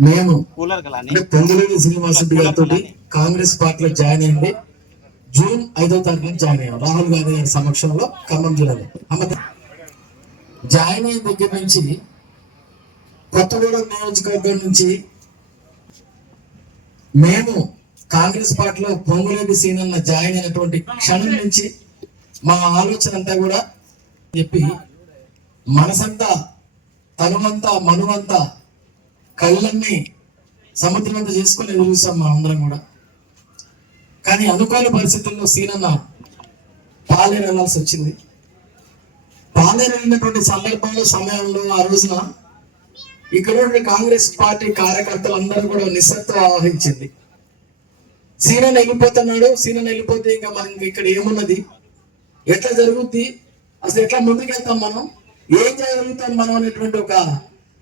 మేము పొంగులేని శ్రీనివాసరెడ్డి గారితో కాంగ్రెస్ పార్టీలో జాయిన్ అయింది జూన్ ఐదో తారీఖున జాయిన్ అయ్యాం. రాహుల్ గాంధీ గారి సమక్షంలో ఖమ్మం జిల్లాలో. జాయిన్ అయిన దగ్గర నుంచి కొత్తగూడెం నియోజకవర్గం నుంచి మేము కాంగ్రెస్ పార్టీలో పొంగులేని సీనన్న జాయిన్ అయినటువంటి క్షణం నుంచి మా ఆలోచన అంతా కూడా చెప్పి మనసంతా తనువంతా మనువంతా కళ్ళన్నీ సముద్రమంతా చేసుకొని ఎదురు చూసాం మనం అందరం కూడా. కానీ అనుకోని పరిస్థితుల్లో సీనన్న పాలేరు వెళ్ళాల్సి వచ్చింది. పాలేరు వెళ్ళినటువంటి సందర్భంలో సమయంలో ఆ రోజున ఇక్కడ కాంగ్రెస్ పార్టీ కార్యకర్తలు అందరూ కూడా నిస్సత్వం ఆవహించింది. సీన వెళ్ళిపోతున్నాడు సీనన్న వెళ్ళిపోతే ఇంకా మనం ఇక్కడ ఏమున్నది? ఎట్లా జరుగుద్ది? అసలు ఎట్లా ముందుకెళ్తాం మనం? ఏం జరుగుతాం మనం అనేటువంటి ఒక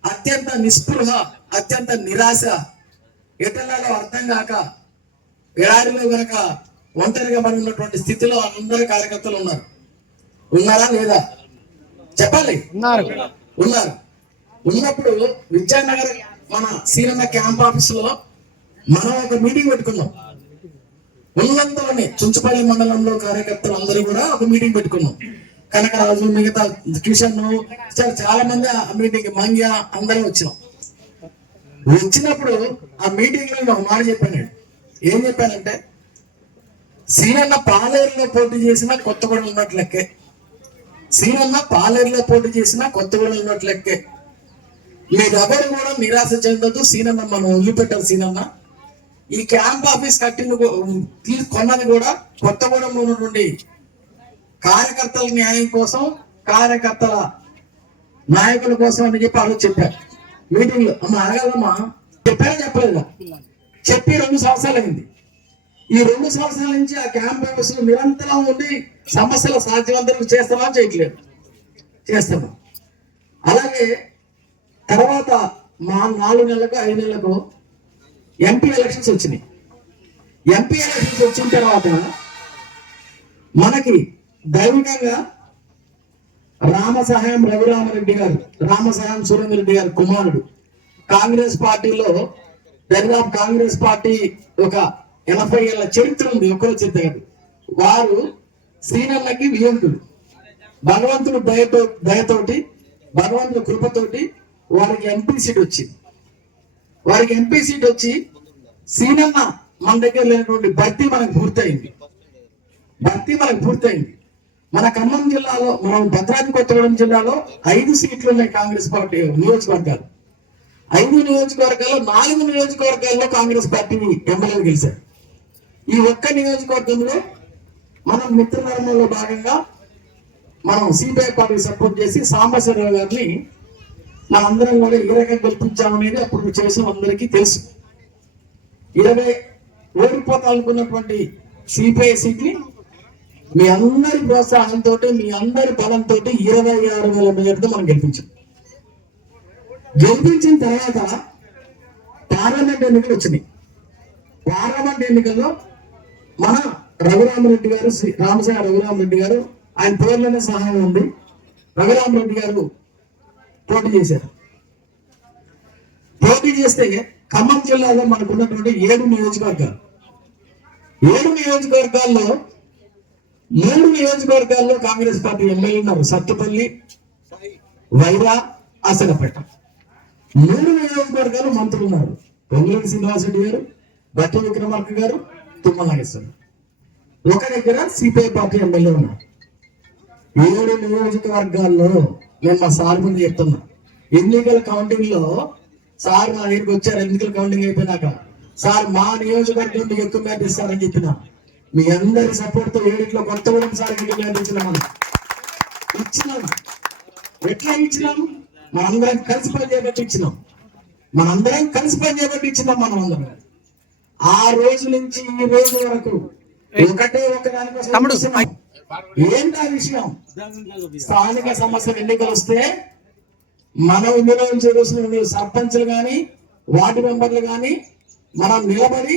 అత్యంత నిస్పృహ అత్యంత నిరాశ. ఎటలాలో అర్థం కాక ఎడారిలో గనక ఒంటరిగా మనం ఉన్నటువంటి స్థితిలో అందరు కార్యకర్తలు ఉన్నారు. ఉన్నారా లేదా? చెప్పాలి. ఉన్నారు. ఉన్నారు. ఉన్నప్పుడు విద్యానగర్ మన సీనన్న క్యాంప్ ఆఫీస్లో మనం ఒక మీటింగ్ పెట్టుకున్నాం. ఉన్నంతలోనే చుంచుపల్లి మండలంలో కార్యకర్తలు అందరూ కూడా ఒక మీటింగ్ పెట్టుకున్నాం. కనకరాజు మిగతా కిషన్ చాలా- మంది ఆ మీటింగ్ మంగ్య అందరం వచ్చినాం. వచ్చినప్పుడు ఆ మీటింగ్లో ఒక మాట చెప్పాను ఏం చెప్పానంటే సీనన్న పాలేరులో పోటీ చేసిన కొత్తగూడెం ఉన్నట్టు లెక్కే. సీనన్న పాలేరులో పోటీ చేసిన కొత్తగూడెం ఉన్నట్టు లెక్కే. మీరెవరు కూడా నిరాశ చెందొద్దు సీనన్న మనం వదిలిపెట్టారు సీనన్న. ఈ క్యాంప్ ఆఫీస్ కట్టిన కొన్నది కూడా కొత్తగూడెంలో ఉన్నటువంటి కార్యకర్తల న్యాయం కోసం కార్యకర్తల నాయకుల కోసం అని చెప్పి వాళ్ళు చెప్పారు. మీటింగ్లో అమ్మ అడగదమ్మా చెప్పారా చెప్పలేదా? చెప్పి రెండు సంవత్సరాలు అయింది. ఈ రెండు సంవత్సరాల నుంచి ఆ క్యాంప్ వ్యవస్థలో నిరంతరం ఉండి సమస్యల సాధ్యవంతం చేస్తామా చేయట్లేదు? చేస్తామా? అలాగే తర్వాత మా నాలుగు నెలలకు ఐదు నెలలకు ఎంపీ ఎలక్షన్స్ వచ్చినాయి. ఎంపీ ఎలక్షన్స్ వచ్చిన తర్వాత మనకి దైవికంగా రామ సహాయం రఘురామరెడ్డి గారు రామ సహాయం సురేంద్రెడ్డి గారు కుమారుడు. కాంగ్రెస్ పార్టీలో దరిదాపు కాంగ్రెస్ పార్టీ ఒక ఎనభై ఏళ్ళ చరిత్ర ఉంది ఒకరో చరిత్ర వారు శ్రీనన్నకి వియంతుడు. భగవంతుడు దయతో దయతోటి భగవంతుడు కృపతోటి వారికి ఎంపీ సీట్ వచ్చింది. వారికి ఎంపీ సీట్ వచ్చి సీనన్న మన దగ్గర లేనటువంటి భర్తీ మనకు పూర్తయింది. భర్తీ మనకు పూర్తయింది. మన ఖమ్మం జిల్లాలో మనం భద్రాద్రి కొత్తగూడెం జిల్లాలో ఐదు సీట్లు ఉన్నాయి కాంగ్రెస్ పార్టీ నియోజకవర్గాలు. ఐదు నియోజకవర్గాల్లో నాలుగు నియోజకవర్గాల్లో కాంగ్రెస్ పార్టీ ఎమ్మెల్యేలు గెలిచారు. ఈ ఒక్క నియోజకవర్గంలో మనం మిత్రధర్మంలో భాగంగా మనం సిపిఐ పార్టీ సపోర్ట్ చేసి సాంబశివరావు గారిని మనందరం కూడా ఏ రకంగా గెలిపించామనేది అప్పుడు చేసిన అందరికీ తెలుసు. ఇరవై ఓడిపోతాలనుకున్నటువంటి సిపిఐ సీట్ని మీ అందరి ప్రోత్సాహంతో మీ అందరి బలంతో ఇరవై ఆరు వేల మేరతో మనం గెలిపించాం. గెలిపించిన తర్వాత పార్లమెంట్ ఎన్నికలు వచ్చినాయి. పార్లమెంట్ ఎన్నికల్లో మన రఘురామరెడ్డి గారు శ్రీ రామసాయ రఘురామరెడ్డి గారు ఆయన పేర్లోనే సహాయం ఉంది. రఘురామరెడ్డి గారు పోటీ చేశారు. పోటీ చేస్తే ఖమ్మం జిల్లాలో మనకు ఉన్నటువంటి ఏడు నియోజకవర్గాలు. ఏడు నియోజకవర్గాల్లో మూడు నియోజకవర్గాల్లో కాంగ్రెస్ పార్టీ ఎమ్మెల్యే ఉన్నారు. సత్తుపల్లి వైరా అసలపేట. మూడు నియోజకవర్గాలు మంత్రులు ఉన్నారు. పొంగులేటి శ్రీనివాసరెడ్డి గారు బట్టి విక్రమార్క గారు తుమ్మల ఒక దగ్గర సిపిఐ పార్టీ ఎమ్మెల్యే ఉన్నారు. ఏడు నియోజకవర్గాల్లో నేను మా సార్ ముందు చెప్తున్నా. ఎన్నికల కౌంటింగ్లో సార్ మా దగ్గరికి వచ్చారు. ఎన్నికల కౌంటింగ్ అయిపోయినాక సార్ మా నియోజకవర్గం ఎక్కువ మేపిస్తారని ఇస్తారని మీ అందరి సపోర్ట్తో ఏడిట్లో కొత్తగూడెం సార్ ఇచ్చినాం మనం? ఇచ్చినాం. ఎట్లా ఇచ్చినాం? మనందరం కలిసి పని చేయబట్టి ఇచ్చినాం. మనందరం కలిసి పని చేయబట్టి ఇచ్చినాం మనం అందరం. ఆ రోజు నుంచి ఈ రోజు వరకు ఒకటే ఒక దానికోసం. ఏంటి విషయం? స్థానిక సమస్యలు ఎన్నికలు వస్తే మనం ఇందులో నుంచి చూసిన సర్పంచ్లు కానీ వార్డు మెంబర్లు కానీ మనం నిలబడి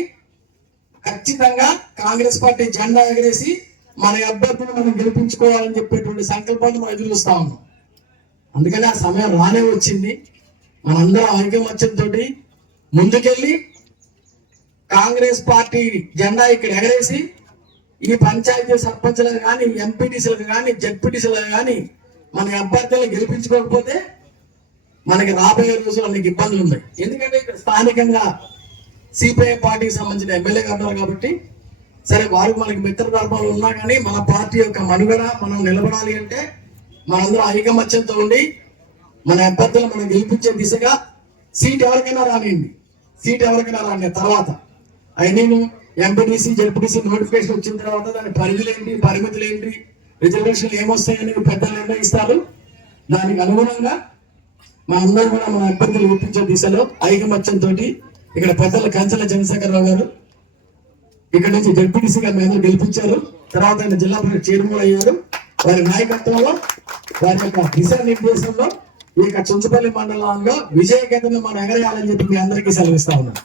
ఖచ్చితంగా కాంగ్రెస్ పార్టీ జెండా ఎగరేసి మన అభ్యర్థులు మనం గెలిపించుకోవాలని చెప్పేటువంటి సంకల్పాన్ని మనం ఎదురు చూస్తా ఉన్నాం. అందుకని ఆ సమయం రానే వచ్చింది. మనందరం ఐకమత్యంతో ముందుకెళ్ళి కాంగ్రెస్ పార్టీ జెండా ఇక్కడ ఎగరేసి ఈ పంచాయతీ సర్పంచ్లకు కానీ ఎంపీటీసీలకు కానీ జడ్పీటీసీలకు కానీ మన అభ్యర్థులను గెలిపించుకోకపోతే మనకి రాబోయే రోజులు అనేక ఇబ్బందులు ఉన్నాయి. ఎందుకంటే ఇక్కడ స్థానికంగా సిపిఐ పార్టీకి సంబంధించిన ఎమ్మెల్యే అంటారు ఉన్నారు కాబట్టి సరే వారు మనకి మిత్రధర్మాలు ఉన్నా కానీ మన పార్టీ యొక్క మనుగడ మనం నిలబడాలి అంటే మనందరం ఐకమత్యంతో ఉండి మన అభ్యర్థులు మనం గెలిపించే దిశగా సీట్ ఎవరికైనా రానియండి. సీట్ ఎవరికైనా రాని తర్వాత నేను ఎంపీటీసీ జడ్పీడీసీ నోటిఫికేషన్ వచ్చిన తర్వాత దాని పరిధులు ఏంటి పరిమితులు ఏంటి రిజర్వేషన్లు ఏమొస్తాయని పెద్దలు నిర్ణయిస్తారు. దానికి అనుగుణంగా మనందరం కూడా మన అభ్యర్థులు గెలిపించే దిశలో ఐకమత్యంతో ఇక్కడ పెద్దలు కంచెల చంద్రశేఖర్ రావు గారు ఇక్కడ నుంచి జడ్పీటీసీ మేము గెలిపించారు. తర్వాత ఆయన జిల్లా పరిషత్ చైర్మన్ అయ్యారు. వారి నాయకత్వంలో వారి యొక్క దిశానిర్దేశంలో ఈ యొక్క చుంచుపల్లి మండలంలో విజయకేతను మనం ఎగరేయాలని చెప్పి మీ అందరికీ సెలవిస్తా ఉన్నాం